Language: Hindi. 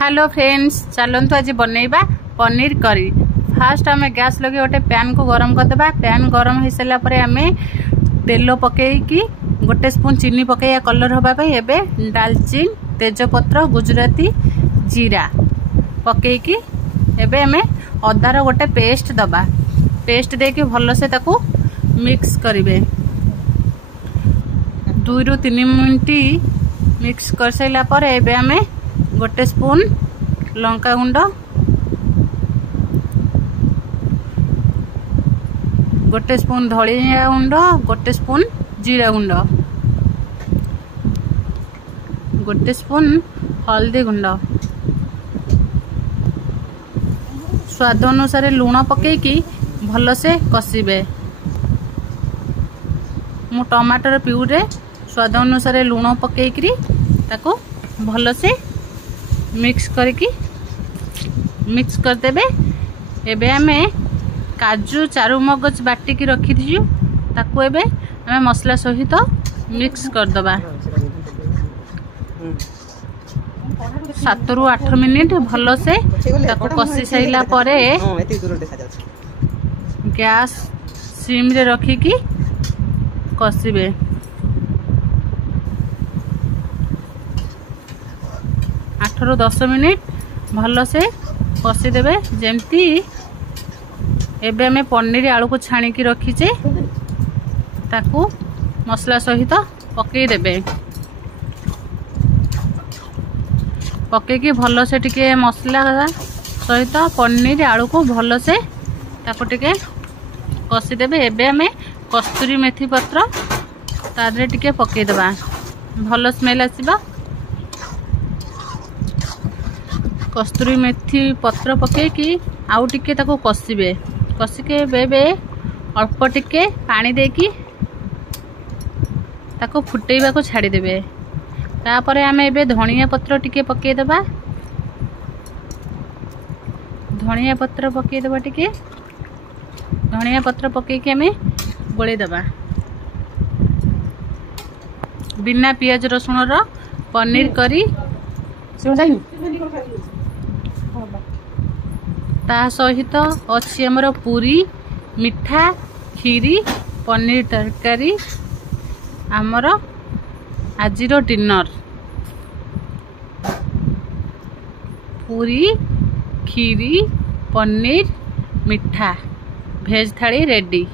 हेलो फ्रेंड्स, चलतु आज बनैबा पनीर करी। फास्ट आम गैस लगे गोटे पैन को गरम करदे। पैन गरम हो सारा पर आम तेल पकईकी गोटे स्पून चीनी पकईया कलर होगापी। एवं डालचीन तेजपत्र गुजराती जीरा पकईकी एवं आम अदार गोटे पेस्ट दबा। पेस्ट देके भल से ताकू मिक्स करेंगे। 2 ରୁ 3 मिनट मिक्स कर सारा पर एवं आम गोटे स्पून लंका गुंड, गोटे स्पून धनिया गुंड, गोटे स्पून जीरा गुंड, गोटे स्पून हल्दी गुंड, स्वाद अनुसार लुण पकईकी भल से कषिबे। मु टमाटर प्यूरे स्वाद अनुसार लुण पकईकरी ताको भल से मिक्स करके मिक्स करदेबे। एबे आमे काजू चारू मगज बाटिकी रखी दीजु ताको एबे आमे मसला सहित मिक्स करदबा। 7 ରୁ 8 मिनिट भल से ताको कषि साइला परे गैस सिम रे रखिकी कषिबे। 8 ରୁ 10 मिनिट भल से कषिदेवे। जमती एबे हमें पनीर आलू को छाणिकी रखीचे ताकू मसला सहित पकईदेवे। पकईकी भल से टिके मसला सहित पनीर आलू को भल से ताकू टिके कषिदेवे। एबे हमें कस्तूरी मेथी पत्र तादरे टिके पकईदेबा, भल स्मेल आसीबा। कस्तूरी मेथी पत्र पकईकी आउ टिके ताको कषिबे। कषिके बेबे अल्प टिके पानी देकी ताको फुटेइबा को छाड़ी देबे। तापरे आमे एबे धनिया पत्र टिके पकईदेबा। धनिया पत्र पकईदेबा टिके। धनिया पत्र पकईकी आमे गोळेई देबा। बिना पियाज रसुण रो पनीर करी ता सहित अच्छी आमर पूरी, मिठा, खीरी, पनीर तरकारी आमर आजिर डिनर। पूरी, खीरी, पनीर, मिठा भेज थाली रेडी।